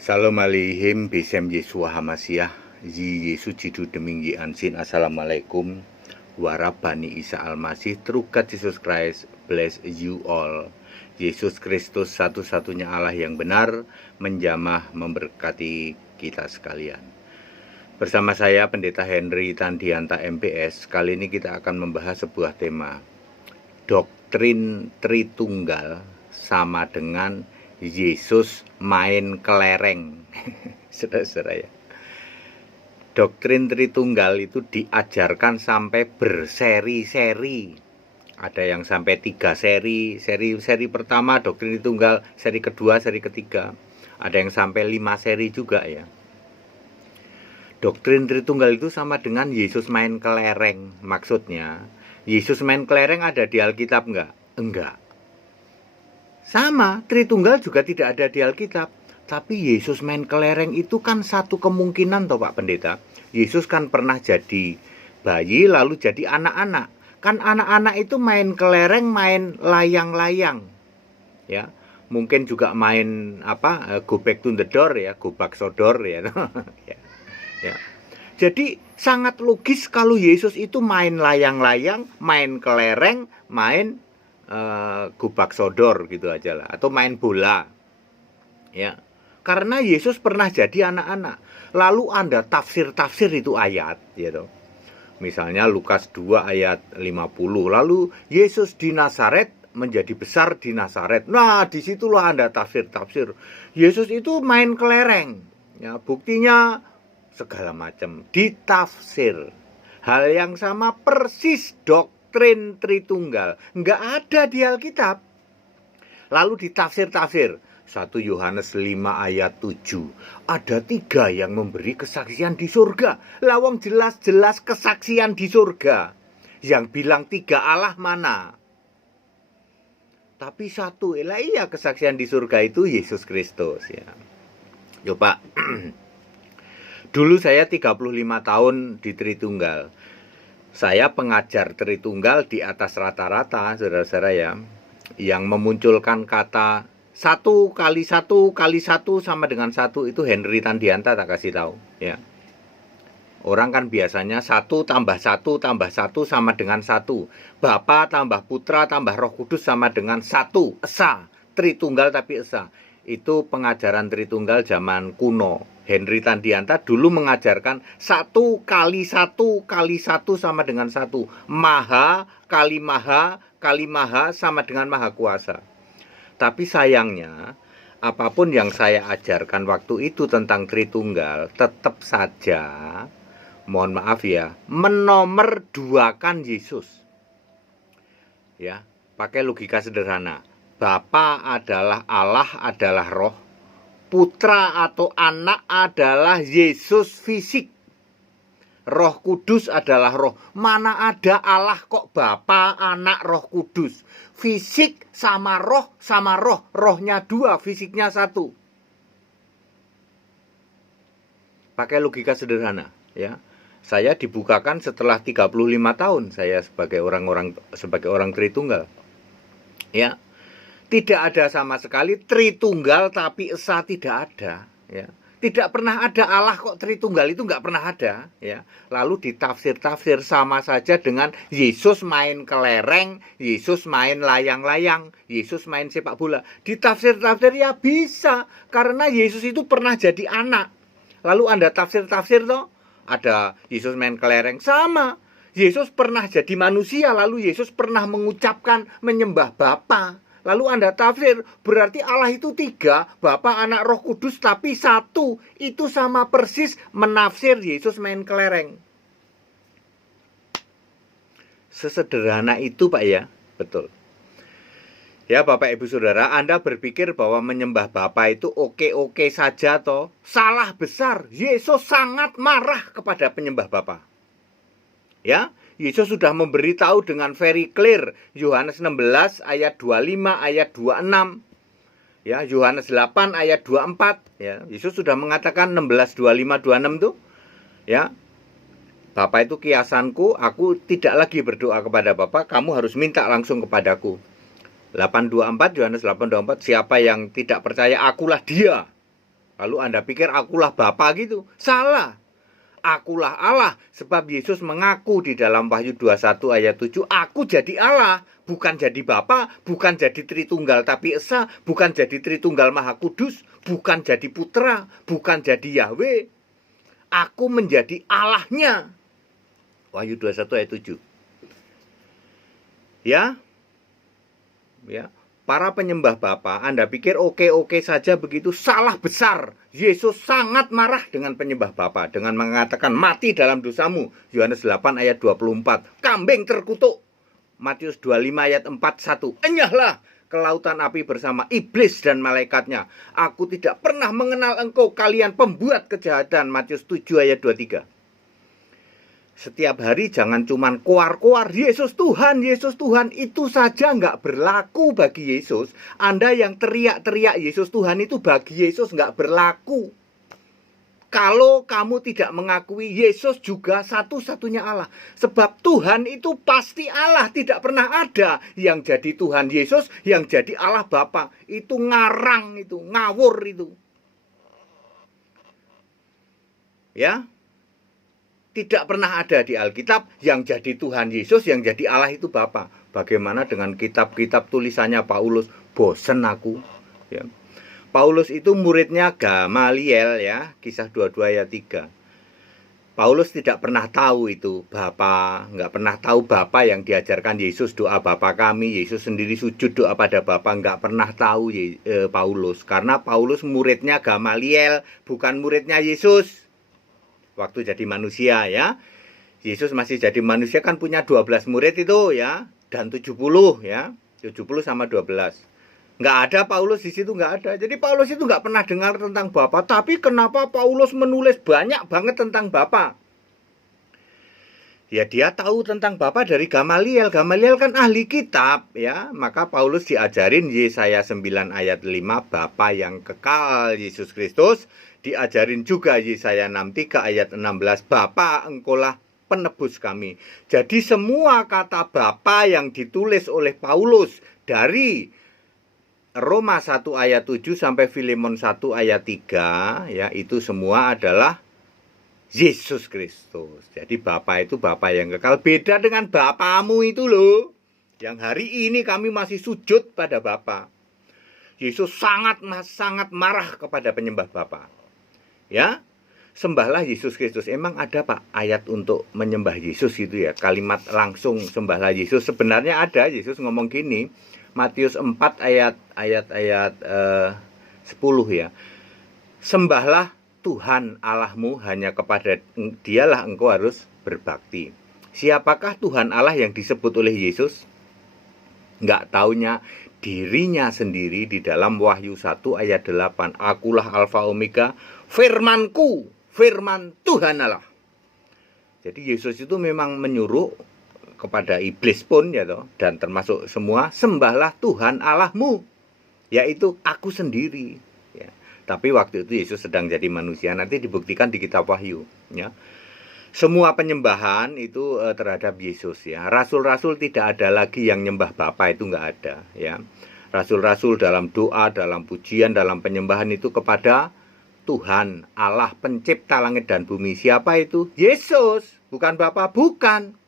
Shalom Aleichem, Besem Yeshua Hamasiah, Yi Yesus Jidu Deming Yi Ansin, Assalamualaikum, Warabani Isa Almasih, Trukat Jesus Christ, bless you all. Yesus Kristus satu-satunya Allah yang benar, menjamah memberkati kita sekalian. Bersama saya Pendeta Henry Tandianta MPS, kali ini kita akan membahas sebuah tema, doktrin Tritunggal sama dengan Yesus main kelereng. Saudara-saudara ya. Doktrin Tritunggal itu diajarkan sampai berseri-seri. Ada yang sampai 3 seri. Seri pertama doktrin Tritunggal, seri kedua, seri ketiga. Ada yang sampai 5 seri juga ya. Doktrin Tritunggal itu sama dengan Yesus main kelereng. Maksudnya, Yesus main kelereng ada di Alkitab enggak? Enggak. Sama, Tritunggal juga tidak ada di Alkitab. Tapi Yesus main kelereng itu kan satu kemungkinan toh Pak Pendeta. Yesus kan pernah jadi bayi lalu jadi anak-anak. Kan anak-anak itu main kelereng, main layang-layang. Ya, mungkin juga main go back to the door ya, go back sodor ya. Ya. Jadi sangat logis kalau Yesus itu main layang-layang, main kelereng, main gubak sodor gitu aja lah, atau main bola ya, karena Yesus pernah jadi anak-anak. Lalu Anda tafsir itu ayat gitu. Misalnya Lukas 2 ayat 50, lalu Yesus di Nazaret menjadi besar di Nazaret. Nah, disitulah Anda tafsir Yesus itu main kelereng ya, buktinya segala macam ditafsir. Hal yang sama persis doktrin Tritunggal nggak ada di Alkitab, lalu ditafsir. 1 Yohanes 5 ayat 7, ada 3 yang memberi kesaksian di surga. Lawang jelas-jelas kesaksian di surga. Yang bilang 3 Allah mana? Tapi 1, iya kesaksian di surga itu Yesus Kristus ya. Coba dulu saya 35 tahun di Tritunggal. Saya pengajar Tritunggal di atas rata-rata, saudara-saudara ya, yang memunculkan kata 1 kali 1 kali 1 sama dengan 1 itu Henry Tandianta tak kasih tahu ya. Orang kan biasanya 1 tambah 1 tambah 1 sama dengan 1. Bapa tambah Putra tambah Roh Kudus sama dengan 1. Esa, Tritunggal tapi Esa. Itu pengajaran Tritunggal zaman kuno. Henry Tandianta dulu mengajarkan 1 kali 1 kali 1 sama dengan 1. Maha kali maha sama dengan maha kuasa. Tapi sayangnya, apapun yang saya ajarkan waktu itu tentang Tritunggal, tetap saja, mohon maaf ya, menomor 2kan Yesus. Ya, pakai logika sederhana. Bapa adalah Allah, adalah roh. Putra atau anak adalah Yesus fisik. Roh Kudus adalah roh. Mana ada Allah kok Bapa, Anak, Roh Kudus. Fisik sama roh. Rohnya 2, fisiknya 1. Pakai logika sederhana ya. Saya dibukakan setelah 35 tahun saya sebagai orang Tritunggal. Ya. Tidak ada sama sekali Tritunggal tapi Esa tidak ada ya. Tidak pernah ada Allah kok Tritunggal itu nggak pernah ada ya. Lalu ditafsir sama saja dengan Yesus main kelereng, Yesus main layang-layang, Yesus main sepak bola. Ditafsir ya bisa, karena Yesus itu pernah jadi anak. Lalu Anda tafsir toh, ada Yesus main kelereng sama. Yesus pernah jadi manusia, lalu Yesus pernah mengucapkan menyembah Bapa. Lalu Anda tafsir, berarti Allah itu 3, Bapa, Anak, Roh Kudus, tapi 1. Itu sama persis menafsir Yesus main kelereng. Sesederhana itu Pak ya, betul. Ya Bapak Ibu Saudara, Anda berpikir bahwa menyembah Bapa itu oke-oke saja toh? Salah besar. Yesus sangat marah kepada penyembah Bapa. Ya, Yesus sudah memberitahu dengan very clear. Yohanes 16 ayat 25 ayat 26. Ya, Yohanes 8 ayat 24 ya. Yesus sudah mengatakan 16 25 26 tuh. Ya. Bapa itu kiasanku, aku tidak lagi berdoa kepada Bapa, kamu harus minta langsung kepadaku. 8:24, Yohanes 8:24, siapa yang tidak percaya akulah dia. Lalu Anda pikir akulah Bapa gitu? Salah. Akulah Allah, sebab Yesus mengaku di dalam Wahyu 21 ayat 7, aku jadi Allah, bukan jadi Bapa, bukan jadi Tritunggal tapi Esa, bukan jadi Tritunggal Maha Kudus, bukan jadi Putra, bukan jadi Yahweh. Aku menjadi Allahnya. Wahyu 21 ayat 7. Ya. Para penyembah Bapa, Anda pikir oke-oke saja begitu? Salah besar. Yesus sangat marah dengan penyembah Bapa dengan mengatakan mati dalam dosamu. Yohanes 8 ayat 24. Kambing terkutuk. Matius 25 ayat 41. Enyahlah ke lautan api bersama iblis dan malaikatnya. Aku tidak pernah mengenal engkau, kalian pembuat kejahatan. Matius 7 ayat 23. Setiap hari jangan cuman koar-koar Yesus Tuhan, Yesus Tuhan. Itu saja nggak berlaku bagi Yesus. Anda yang teriak-teriak Yesus Tuhan itu bagi Yesus nggak berlaku. Kalau kamu tidak mengakui Yesus juga satu-satunya Allah. Sebab Tuhan itu pasti Allah, tidak pernah ada yang jadi Tuhan Yesus, yang jadi Allah Bapa. Itu ngarang, itu ngawur itu. Ya. Tidak pernah ada di Alkitab yang jadi Tuhan Yesus, yang jadi Allah itu Bapa. Bagaimana dengan kitab-kitab tulisannya Paulus? Bosen aku. Ya. Paulus itu muridnya Gamaliel, ya, Kisah 22 ayat 3. Paulus tidak pernah tahu itu Bapa, nggak pernah tahu Bapa yang diajarkan Yesus, doa Bapa kami. Yesus sendiri sujud doa pada Bapa, nggak pernah tahu Paulus. Karena Paulus muridnya Gamaliel, bukan muridnya Yesus. Waktu jadi manusia, ya. Yesus masih jadi manusia kan punya 12 murid itu, ya. Dan 70, ya. 70 sama 12. Nggak ada Paulus di situ, nggak ada. Jadi Paulus itu nggak pernah dengar tentang Bapa. Tapi kenapa Paulus menulis banyak banget tentang Bapa? Ya dia tahu tentang Bapa dari Gamaliel. Gamaliel kan ahli kitab, ya. Maka Paulus diajarin Yesaya 9 ayat 5, Bapa yang kekal, Yesus Kristus. Diajarin juga Yesaya 63 ayat 16, Bapa engkaulah penebus kami. Jadi semua kata Bapa yang ditulis oleh Paulus dari Roma 1 ayat 7 sampai Filemon 1 ayat 3, ya, itu semua adalah Yesus Kristus. Jadi Bapa itu Bapa yang kekal. Beda dengan Bapamu itu loh, yang hari ini kami masih sujud pada Bapa. Yesus sangat marah kepada penyembah Bapa. Ya, sembahlah Yesus Kristus. Emang ada Pak ayat untuk menyembah Yesus gitu ya? Kalimat langsung sembahlah Yesus. Sebenarnya ada. Yesus ngomong gini, Matius 4 ayat 10 ya. Sembahlah Tuhan Allahmu, hanya kepada Dialah engkau harus berbakti. Siapakah Tuhan Allah yang disebut oleh Yesus? Nggak taunya dirinya sendiri di dalam Wahyu 1 ayat 8. Akulah Alfa Omega, firmanku, firman Tuhan Allah. Jadi Yesus itu memang menyuruh kepada iblis pun, ya toh, dan termasuk semua, sembahlah Tuhan Allahmu, yaitu aku sendiri. Ya. Tapi waktu itu Yesus sedang jadi manusia, nanti dibuktikan di kitab Wahyu. Ya. Semua penyembahan itu terhadap Yesus, ya. Rasul-rasul tidak ada lagi yang nyembah Bapa, itu nggak ada, ya. Rasul-rasul dalam doa, dalam pujian, dalam penyembahan itu kepada Tuhan Allah pencipta langit dan bumi. Siapa itu? Yesus, bukan Bapa, bukan.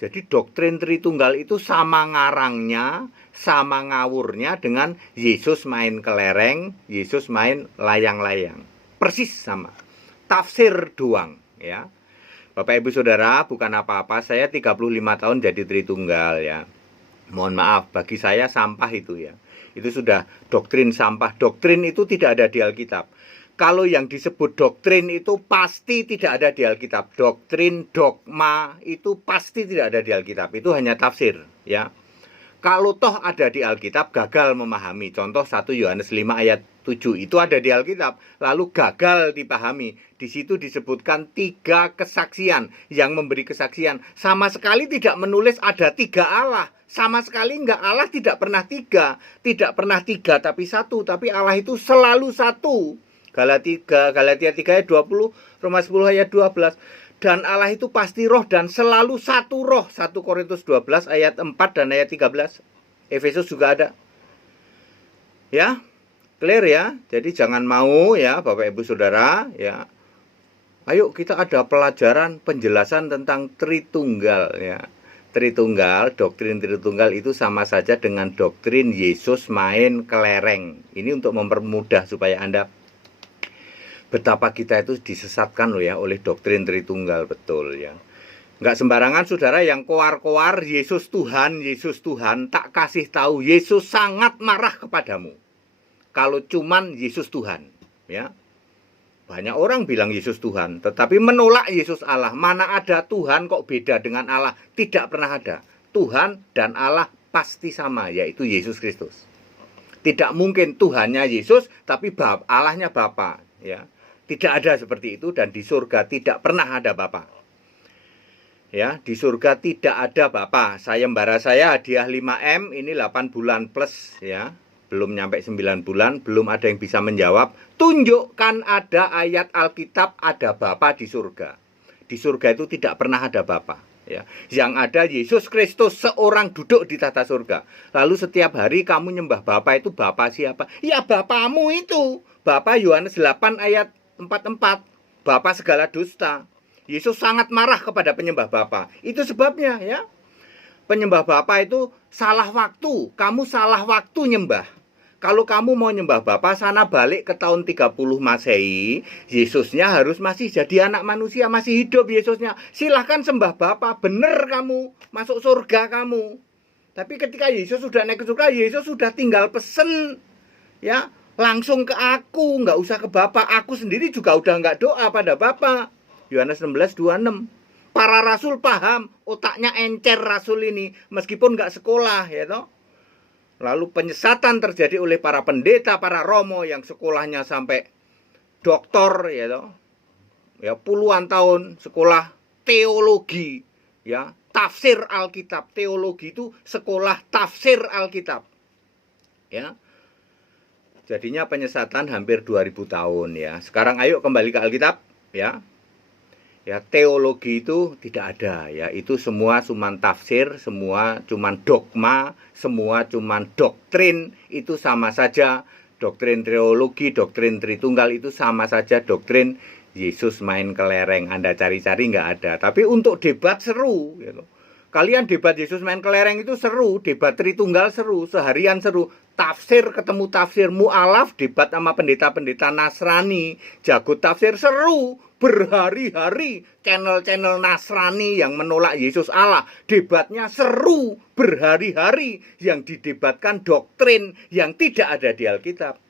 Jadi doktrin Tritunggal itu sama ngarangnya, sama ngawurnya dengan Yesus main kelereng, Yesus main layang-layang. Persis sama. Tafsir doang, ya. Bapak Ibu Saudara, bukan apa-apa, saya 35 tahun jadi Tritunggal, ya. Mohon maaf, bagi saya sampah itu, ya. Itu sudah doktrin sampah. Doktrin itu tidak ada di Alkitab. Kalau yang disebut doktrin itu pasti tidak ada di Alkitab. Doktrin, dogma itu pasti tidak ada di Alkitab. Itu hanya tafsir, ya. Kalau toh ada di Alkitab, gagal memahami. Contoh 1 Yohanes 5 ayat 7 itu ada di Alkitab, lalu gagal dipahami. Di situ disebutkan 3 kesaksian yang memberi kesaksian. Sama sekali tidak menulis ada 3 Allah. Sama sekali enggak, Allah tidak pernah 3. Tidak pernah 3 tapi 1. Tapi Allah itu selalu 1. Galatia 3 ayat 20, Roma 10 ayat 12. Dan Allah itu pasti roh dan selalu satu roh. 1 Korintus 12 ayat 4 dan ayat 13. Efesus juga ada. Ya. Clear ya? Jadi jangan mau ya Bapak Ibu Saudara ya. Ayo kita ada pelajaran penjelasan tentang Tritunggal ya. Tritunggal, doktrin Tritunggal itu sama saja dengan doktrin Yesus main kelereng. Ini untuk mempermudah supaya Anda betapa kita itu disesatkan loh ya oleh doktrin Tritunggal, betul ya. Nggak sembarangan saudara yang koar-koar Yesus Tuhan, tak kasih tahu Yesus sangat marah kepadamu. Kalau cuman Yesus Tuhan, ya. Banyak orang bilang Yesus Tuhan, tetapi menolak Yesus Allah. Mana ada Tuhan kok beda dengan Allah? Tidak pernah ada. Tuhan dan Allah pasti sama, yaitu Yesus Kristus. Tidak mungkin Tuhannya Yesus, tapi Allahnya Bapa, ya. Tidak ada seperti itu, dan di surga tidak pernah ada Bapa. Ya, di surga tidak ada Bapa. Sayembara saya hadiah 5M, ini 8 bulan plus, ya. Belum nyampe 9 bulan, belum ada yang bisa menjawab. Tunjukkan ada ayat Alkitab ada Bapa di surga. Di surga itu tidak pernah ada Bapa, ya. Yang ada Yesus Kristus seorang duduk di tata surga. Lalu setiap hari kamu nyembah Bapa itu Bapa siapa? Ya Bapamu itu. Bapa Yohanes 8 ayat 44. Bapa segala dusta. Yesus sangat marah kepada penyembah Bapa. Itu sebabnya ya. Penyembah Bapa itu salah waktu. Kamu salah waktu nyembah. Kalau kamu mau nyembah Bapa, sana balik ke tahun 30 Masehi. Yesusnya harus masih jadi anak manusia, masih hidup Yesusnya. Silahkan sembah Bapa, bener kamu, masuk surga kamu. Tapi ketika Yesus sudah naik ke surga, Yesus sudah tinggal pesen, ya, langsung ke aku, nggak usah ke Bapa. Aku sendiri juga udah nggak doa pada Bapa. Yohanes 16:26. Para rasul paham, otaknya encer rasul ini, meskipun nggak sekolah, ya toh. Lalu penyesatan terjadi oleh para pendeta, para romo yang sekolahnya sampai doktor, ya toh. Ya, puluhan tahun sekolah teologi, ya, tafsir Alkitab. Teologi itu sekolah tafsir Alkitab. Ya. Jadinya penyesatan hampir 2000 tahun ya. Sekarang ayo kembali ke Alkitab, ya. Ya, teologi itu tidak ada ya, itu semua cuman tafsir, semua cuman dogma, semua cuman doktrin, itu sama saja. Doktrin teologi, doktrin Tritunggal itu sama saja doktrin Yesus main kelereng. Anda cari-cari nggak ada. Tapi untuk debat seru gitu. Kalian debat Yesus main kelereng itu seru, debat Tritunggal seru, seharian seru. Tafsir ketemu tafsir, mu'alaf debat sama pendeta-pendeta Nasrani, jago tafsir seru. Berhari-hari channel-channel Nasrani yang menolak Yesus Allah, debatnya seru. Berhari-hari yang didebatkan doktrin yang tidak ada di Alkitab.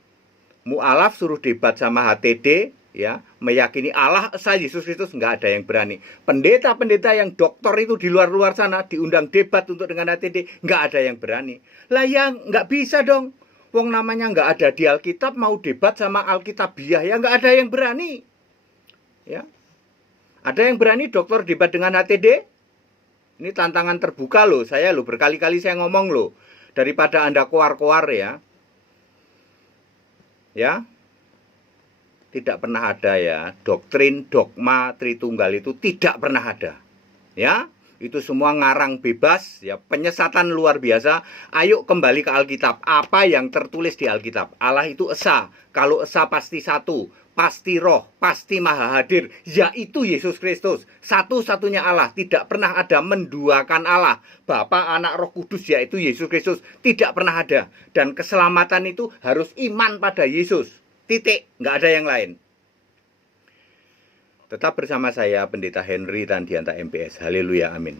Mu'alaf suruh debat sama HTD, ya, meyakini Allah esa Yesus Kristus, nggak ada yang berani. Pendeta-pendeta yang doktor itu di luar-luar sana diundang debat untuk dengan HTD, nggak ada yang berani. Lah yang nggak bisa dong. Wong namanya nggak ada di Alkitab, mau debat sama Alkitabiah, ya nggak ada yang berani. Ya, ada yang berani dokter debat dengan HTD? Ini tantangan terbuka loh, saya loh, berkali-kali saya ngomong loh, daripada Anda koar-koar ya. Ya, tidak pernah ada ya, doktrin, dogma, Tritunggal itu tidak pernah ada. Ya, itu semua ngarang bebas, ya, penyesatan luar biasa. Ayo kembali ke Alkitab. Apa yang tertulis di Alkitab? Allah itu esa. Kalau esa pasti satu, pasti roh, pasti maha hadir, yaitu Yesus Kristus. Satu-satunya Allah, tidak pernah ada menduakan Allah. Bapa, Anak, Roh Kudus, yaitu Yesus Kristus. Tidak pernah ada. Dan keselamatan itu harus iman pada Yesus. Titik, nggak ada yang lain. Tetap bersama saya, Pendeta Henry Tandianta MPS. Haleluya, amin.